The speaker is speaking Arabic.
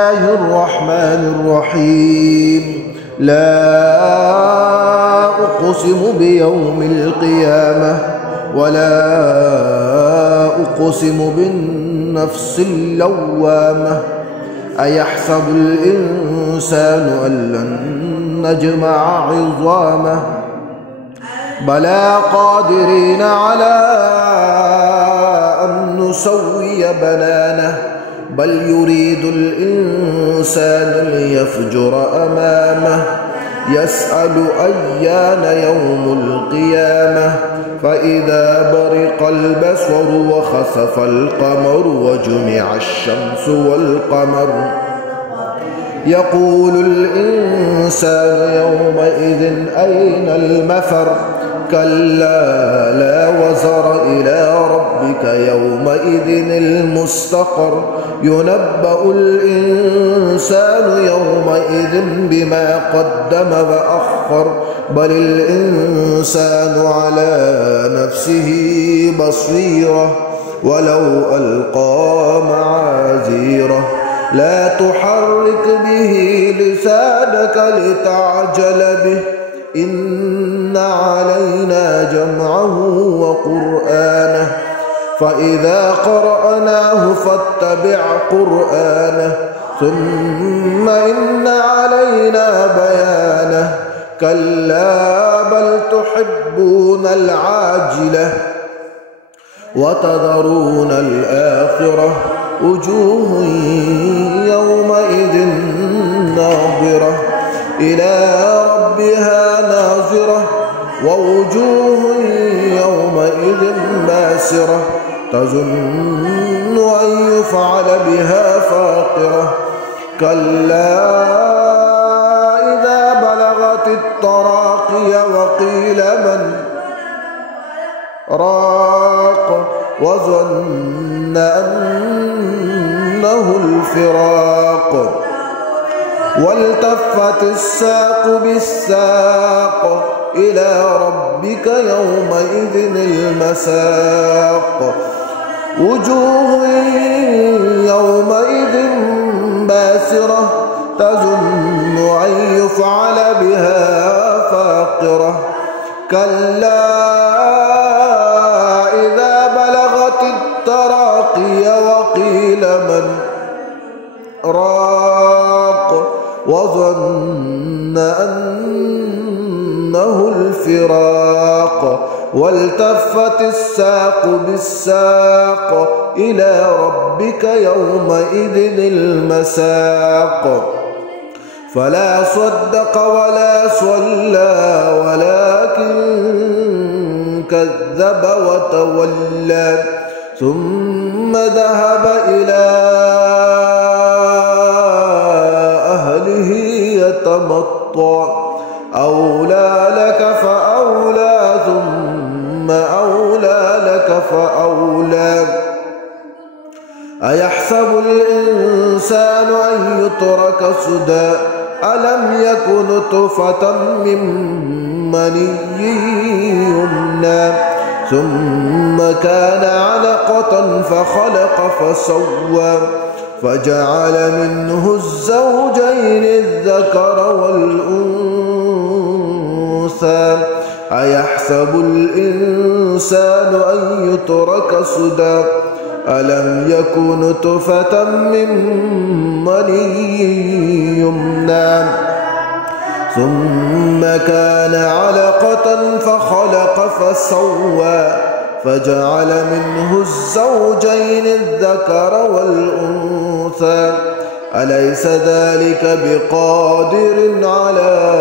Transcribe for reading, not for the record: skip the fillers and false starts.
الله الرحمن الرحيم. لا أقسم بيوم القيامة ولا أقسم بالنفس اللوامة. أيحسب الإنسان أن لن نجمع عظامه بلى قادرين على أن نسوي بنانه بل يريد الإنسان ليفجر أمامه يسأل أيان يوم القيامة فإذا برق البصر وخسف القمر وجمع الشمس والقمر يقول الإنسان يومئذ أين المفر كلا لا وزر إلى ربك يومئذ المستقر ينبأ الإنسان يومئذ بما قدم وأخر بل الإنسان على نفسه بصيرة ولو ألقى معاذيره لا تحرك به لسانك لتعجل به إن علينا جمعه وقرآنه فإذا قرأناه فاتبع قرآنه ثم إن علينا بيانه كلا بل تحبون العاجلة وتذرون الآخرة وجوه يومئذ ناظرة إلى ربها ناظرة ووجوه يومئذ باسرة تظن أن يفعل بها فاقرة كلا إذا بلغت التراقي وقيل من راق وظن أنه الفراق والتفت الساق بالساق إلى ربك يومئذ المساق وجوه يومئذ باسرة تظن أن يفعل بها فاقرة كلا إذا بلغت التراقي وقيل من راق وظن أنه الفراق والتفت الساق بالساق إلى ربك يومئذ المساق فلا صدق ولا صلى ولكن كذب وتولى ثم ذهب إلى أهله يتمطى أولى لك فأولى ثم أولى لك فأولى أيحسب الإنسان أن يترك سدى ألم يك نطفة من مني يمنى ثم كان علقة فخلق فسوى فجعل منه الزوجين الذكر والأنثى أيحسب الإنسان أن يترك سدى ألم يك نطفة من مني يمنى ثم كان علقة فخلق فسوى فجعل منه الزوجين الذكر والأنثى أليس ذلك بقادر على